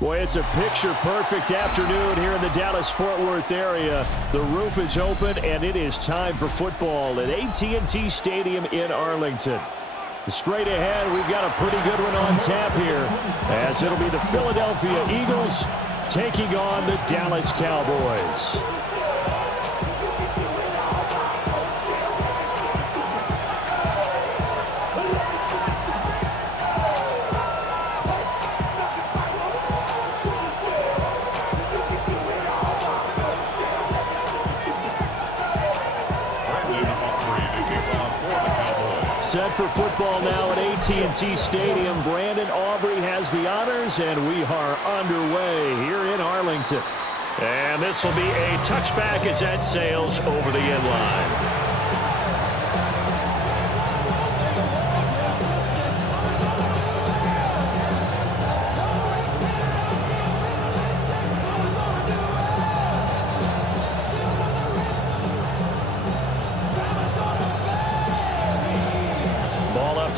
Boy, it's a picture-perfect afternoon here in the Dallas-Fort Worth area. The roof is open, and it is time for football at AT&T Stadium in Arlington. Straight ahead, we've got a pretty good one on tap here, as it'll be the Philadelphia Eagles taking on the Dallas Cowboys. Set for football now at AT&T Stadium. Brandon Aubrey has the honors, and we are underway here in Arlington. And this will be a touchback as that sails over the end line.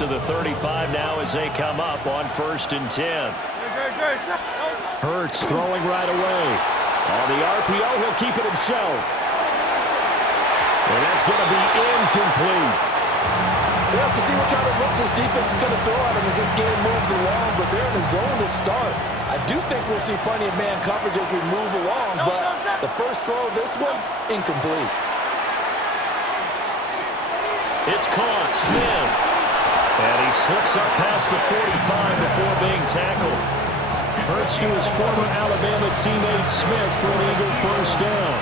To the 35 now as they come up on 1st and 10. Hurts throwing right away. On the RPO, he'll keep it himself. And that's going to be incomplete. We'll have to see what kind of looks this defense is going to throw at him as this game moves along, but they're in the zone to start. I do think we'll see plenty of man coverage as we move along, but the first throw of this one, incomplete. It's caught. Smith. And he slips up past the 45 before being tackled. Hurts to his former Alabama teammate Smith for an Eagle first down.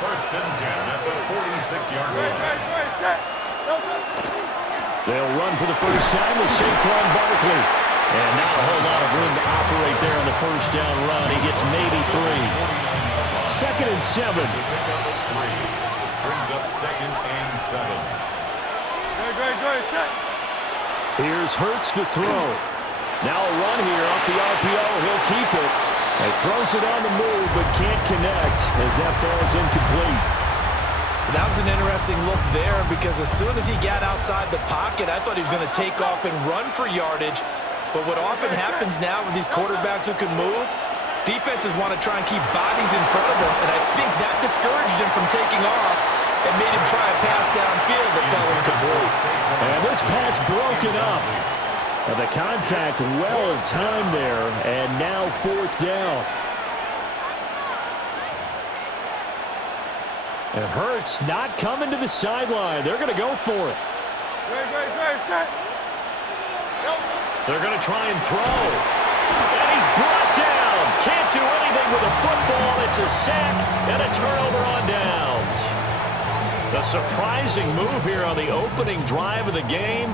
1st and 10 at the 46-yard line. They'll run for the first time with Saquon Barkley. And not a whole lot of room to operate there on the first down run. He gets maybe 3. 2nd and 7. Brings up 2nd and 7. Here's Hurts to throw. Now a run here off the RPO. He'll keep it. And throws it on the move, but can't connect as that falls incomplete. That was an interesting look there because as soon as he got outside the pocket, I thought he was going to take off and run for yardage. But what often happens now with these quarterbacks who can move, defenses want to try and keep bodies in front of them, and I think that discouraged him from taking off and made him try a pass downfield that fell incomplete. And this pass broken up. And the contact well of time there, and now 4th down. And Hurts not coming to the sideline. They're going to go for it. They're going to try and throw. And he's brought down. Can't do anything with a football. It's a sack and a turnover on downs. A surprising move here on the opening drive of the game.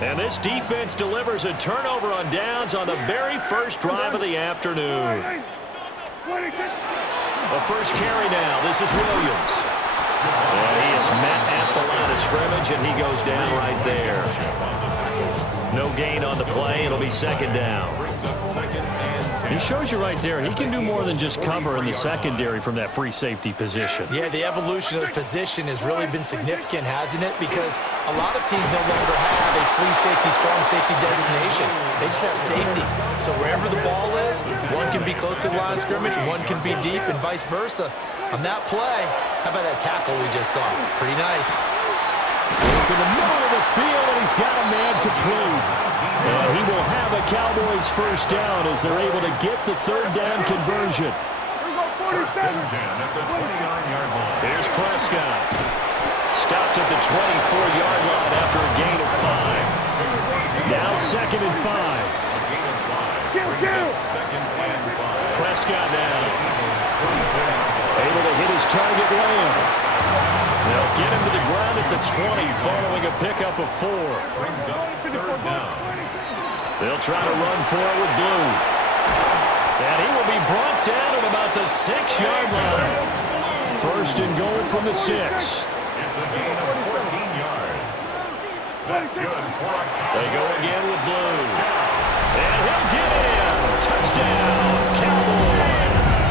And this defense delivers a turnover on downs on the very first drive of the afternoon. The first carry now. This is Williams. And he is met at the line of scrimmage, and he goes down right there. No gain on the play. It'll be 2nd down. He shows you right there, he can do more than just cover in the secondary from that free safety position. Yeah, the evolution of the position has really been significant, hasn't it? Because a lot of teams no longer have a free safety, strong safety designation. They just have safeties. So wherever the ball is, one can be close to the line of scrimmage, one can be deep, and vice versa. On that play, how about that tackle we just saw? Pretty nice. Look in the middle of the field, and he's got a man complete. And he will have a Cowboys first down as they're able to get the 3rd down conversion. 1st and 10 at the 29-yard line. Here's Prescott. Stopped at the 24-yard line after a gain of 5. Now 2nd and 5. Prescott now. Able to hit his target Lamb. They'll get him to the ground at the 20 following a pickup of 4. Brings up 3rd down. They'll try to run for it with Blue. And he will be brought down at about the 6-yard line. 1st and goal from the 6. It's a gain of 14 yards. That's good for a... They go again with Blue. And he'll get in. Touchdown, Cowboys.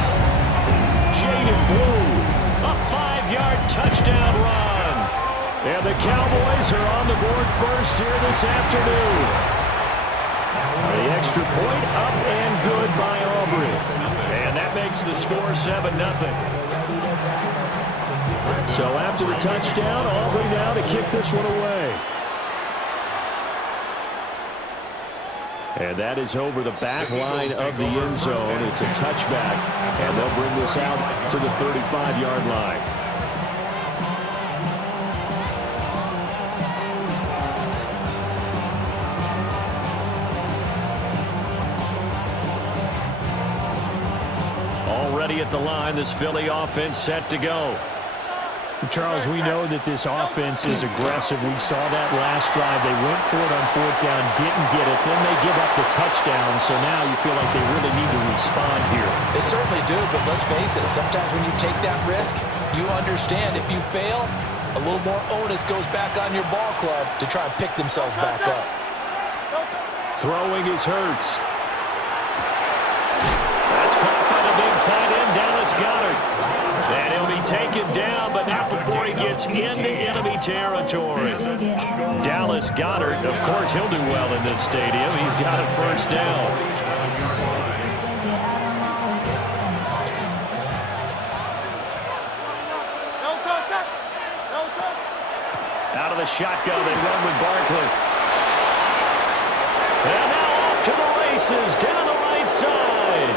Jaden Blue. A 5-yard touchdown run. And the Cowboys are on the board first here this afternoon. The extra point up and good by Aubrey. And that makes the score 7-0. So after the touchdown, Aubrey now to kick this one away. And that is over the back line of the end zone. It's a touchback, and they'll bring this out to the 35-yard line. Already at the line, this Philly offense set to go. Charles, we know that this offense is aggressive. We saw that last drive. They went for it on 4th down, didn't get it. Then they give up the touchdown, so now you feel like they really need to respond here. They certainly do, but let's face it, sometimes when you take that risk, you understand if you fail, a little more onus goes back on your ball club to try and pick themselves back up. Throwing is Hurts. That's caught by the big tight end, Dallas Goedert. And he'll be taken down, but not before he gets into enemy territory. Dallas Goedert, of course, he'll do well in this stadium. He's got a first down. Out of the shotgun, they run with Barkley. And now off to the races, down the right side.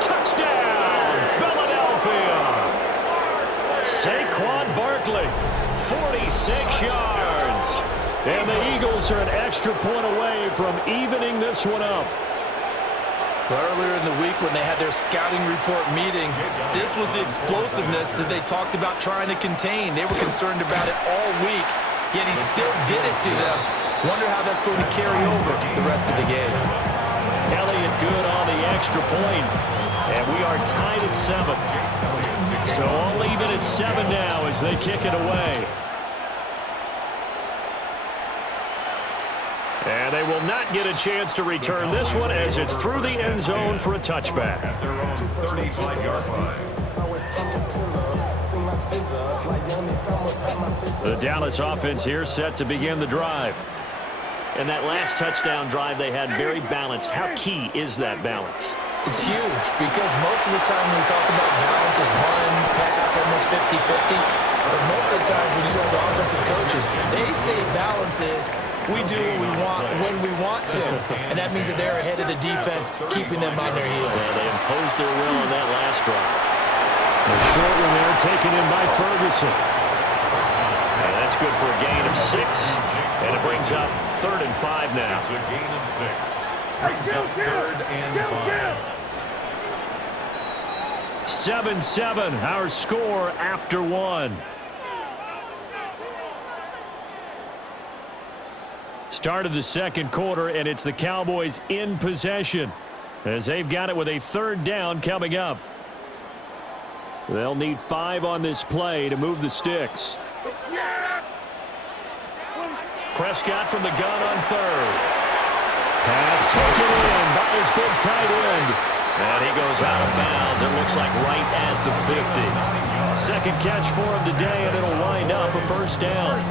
Touchdown, Philadelphia. Saquon Barkley, 46 yards. And the Eagles are an extra point away from evening this one up. Earlier in the week when they had their scouting report meeting, this was the explosiveness that they talked about trying to contain. They were concerned about it all week, yet he still did it to them. Wonder how that's going to carry over the rest of the game. Elliott good on the extra point, and we are tied at 7. So I'll leave it at 7 now as they kick it away. And they will not get a chance to return this one as it's through the end zone for a touchback. At their own 35-yard line. The Dallas offense here set to begin the drive. And that last touchdown drive they had very balanced. How key is that balance? It's huge because most of the time when we talk about balance is run, pass, almost 50-50. But most of the times when you talk to offensive coaches, they say balance is we do what we want when we want to. And that means that they're ahead of the defense, keeping them on their heels. Yeah, they imposed their will on that last drive. A short one there taken in by Ferguson. And that's good for a gain of 6. And it brings up 3rd and 5 now. It's a gain of 6. Brings up 3rd and 5. 7-7, our score after 1. Start of the second quarter, and it's the Cowboys in possession as they've got it with a 3rd down coming up. They'll need 5 on this play to move the sticks. Prescott from the gun on 3rd. Pass taken in by his big tight end. And he goes out of bounds. It looks like right at the 50. Second catch for him today, and it'll wind up a first down.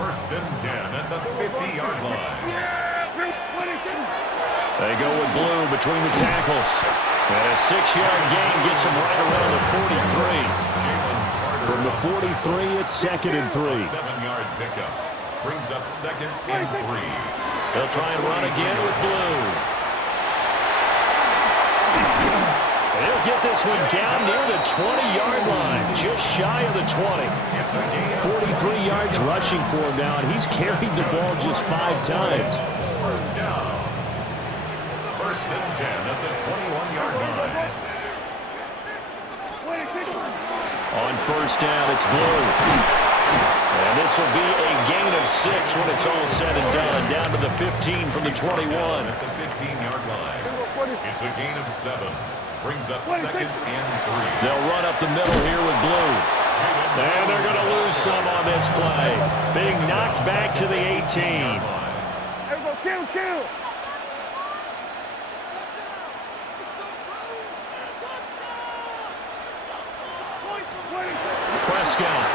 1st and 10 at the 50-yard line. They go with Blue between the tackles. And a 6-yard gain gets him right around the 43. From the 43, it's 2nd and 3. 7-yard pickup. Brings up 2nd and 3. They'll try and run again with Blue. And he'll get this one down near the 20-yard line, just shy of the 20. 43 yards rushing for him now, and he's carried the ball just 5 times. First down. 1st and 10 at the 21-yard line. On first down, it's Blue. And this will be a gain of 6 when it's all said and done, down to the 15 from the 21. At the 15-yard line. It's a gain of 7. Brings up 2nd and 3. They'll run up the middle here with Blue. And they're going to lose some on this play. Being knocked back to the 18. Prescott.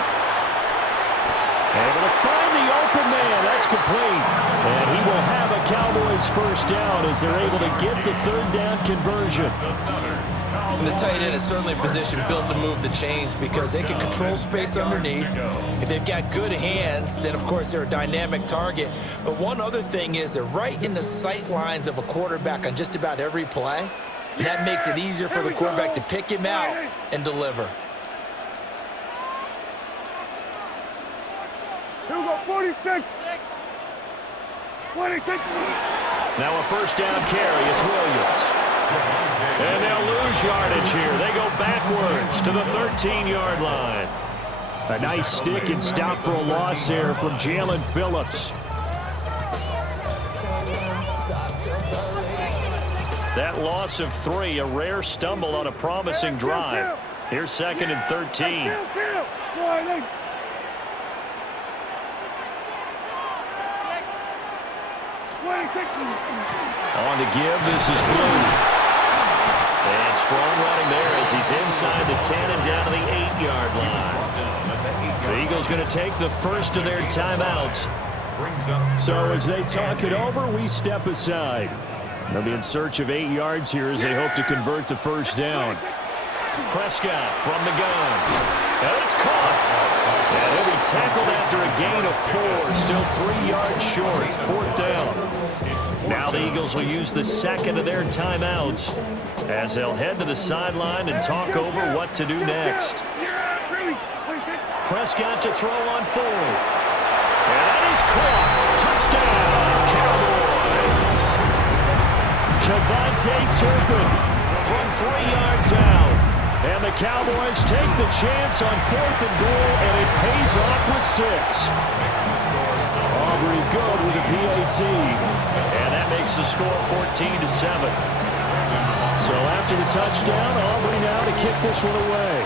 Able to find the open man. That's complete. And he will have a count Cowboys first down as they're able to get the third down conversion. And the tight end is certainly a position built to move the chains because they can control space underneath. If they've got good hands, then of course they're a dynamic target. But one other thing is they're right in the sight lines of a quarterback on just about every play. And that makes it easier for the quarterback to pick him out and deliver. Here we go, 46. 26. Now a first down carry. It's Williams. And they'll lose yardage here. They go backwards to the 13-yard line. A nice stick and stop for a loss there from Jalen Phillips. That loss of 3, a rare stumble on a promising drive. Here's 2nd and 13. On to give, this is Blue. And strong running there as he's inside the 10 and down to the 8-yard line. The Eagles going to take the first of their timeouts. So as they talk it over, we step aside. They'll be in search of 8 yards here as they hope to convert the first down. Prescott from the gun. And it's caught. And he'll be tackled after a gain of 4. Still 3 yards short. 4th down. Now the Eagles will use the second of their timeouts as they'll head to the sideline and talk over what to do next. Prescott to throw on 4th. And that is caught. Touchdown, Cowboys. Kevontae Turpin From 3 yards out. And the Cowboys take the chance on 4th and goal, and it pays off with 6. Aubrey good with a PAT. And that makes the score 14-7. So after the touchdown, Aubrey now to kick this one away.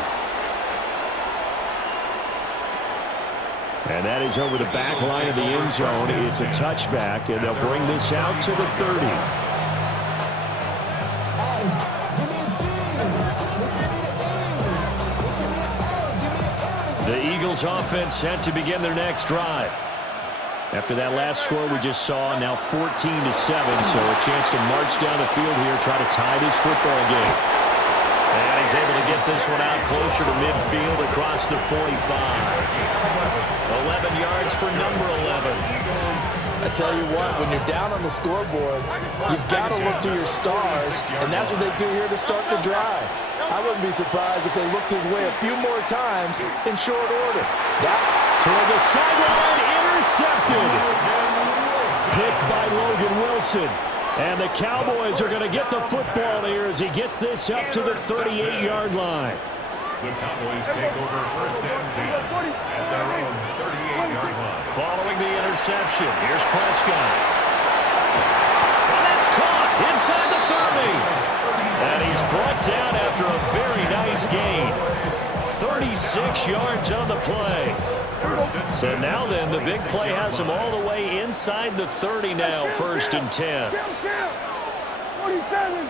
And that is over the back line of the end zone. It's a touchback, and they'll bring this out to the 30. The Eagles offense set to begin their next drive. After that last score we just saw, now 14-7, so a chance to march down the field here, try to tie this football game. And he's able to get this one out closer to midfield across the 45. 11 yards for number 11. I tell you what, when you're down on the scoreboard, you've got to look to your stars, and that's what they do here to start the drive. I wouldn't be surprised if they looked his way a few more times in short order. That toward the sideline, intercepted. Picked by Logan Wilson. And the Cowboys are going to get the football here as he gets this up to the 38-yard line. The Cowboys take over first and 10 at their own 38-yard line. Following the interception, here's Prescott. And that's caught inside the 30. And he's brought down after a very nice gain. 36 yards on the play. So now then, the big play has him all the way inside the 30 now, 1st and 10. 47.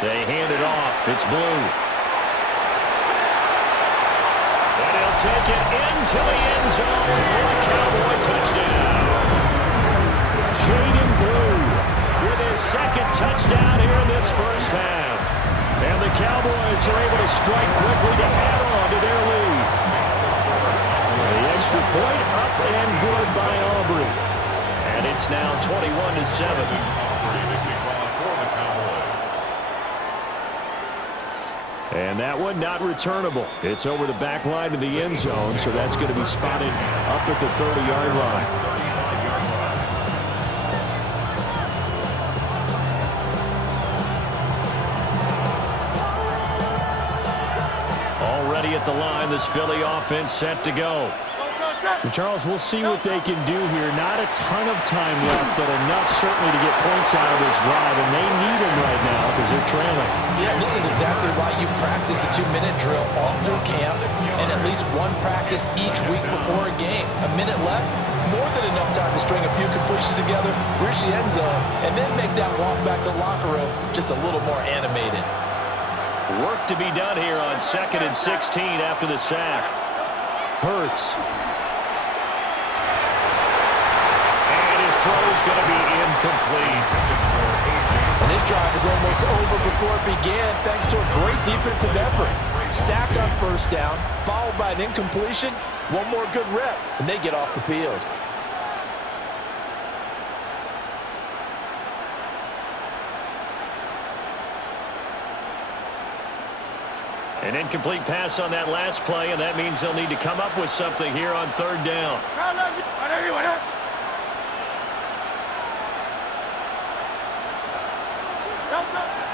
They hand it off. It's Blue. And he'll take it into the end zone for a Cowboy touchdown. Jaden Blue With his 2nd touchdown here in this first half. And the Cowboys are able to strike quickly to add on to their lead. The extra point up and good by Aubrey. And it's now 21-7. And that one not returnable. It's over the back line of the end zone, so that's going to be spotted up at the 30-yard line. Already at the line, this Philly offense set to go. And Charles, we'll see what they can do here. Not a ton of time left, but enough certainly to get points out of this drive, and they need them right now because they're trailing. Yeah, this is exactly why you practice a 2-minute drill all through camp and at least one practice each week before a game. A minute left, more than enough time to string a few completions together, reach the end zone, and then make that walk back to the locker room just a little more animated. Work to be done here on 2nd and 16 after the sack. Hurts. throw's going to be incomplete. And this drive is almost over before it began thanks to a great defensive effort. Sack on first down, followed by an incompletion. One more good rep, and they get off the field. An incomplete pass on that last play, and that means they'll need to come up with something here on third down.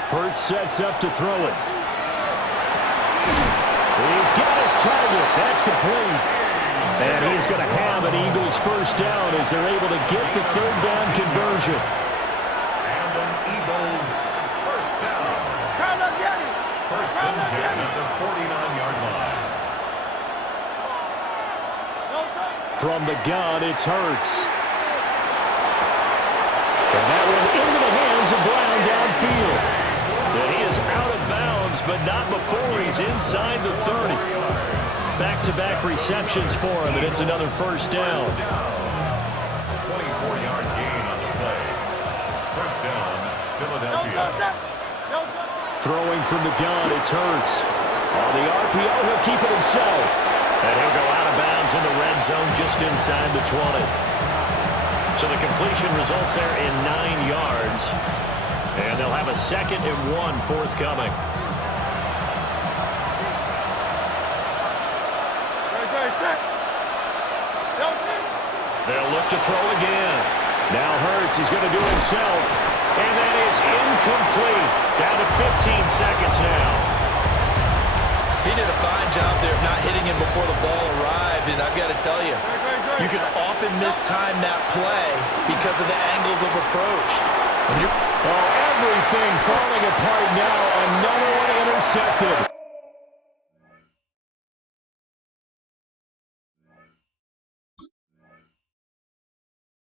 Hurts sets up to throw it. He's got his target. That's complete. And he's going to have an Eagles first down as they're able to get the third down conversion. And an Eagles first down. First and 10 at the 49-yard line. From the gun, it's Hurts. And that one into the hands of Brown downfield. And he is out of bounds, but not before he's inside the 30. Back-to-back receptions for him, and it's another first down. 24-yard gain on the play. First down, Philadelphia. Throwing from the gun, it's Hurts. On the RPO, he'll keep it himself. And he'll go out of bounds in the red zone just inside the 20. So the completion results there in 9 yards. And they'll have a 2nd and 1 forthcoming. They'll look to throw again. Now Hurts is going to do it himself. And that is incomplete. Down to 15 seconds now. He did a fine job there of not hitting him before the ball arrived, and I've got to tell you, you can often mistime that play because of the angles of approach. Oh, everything falling apart now. Another one intercepted.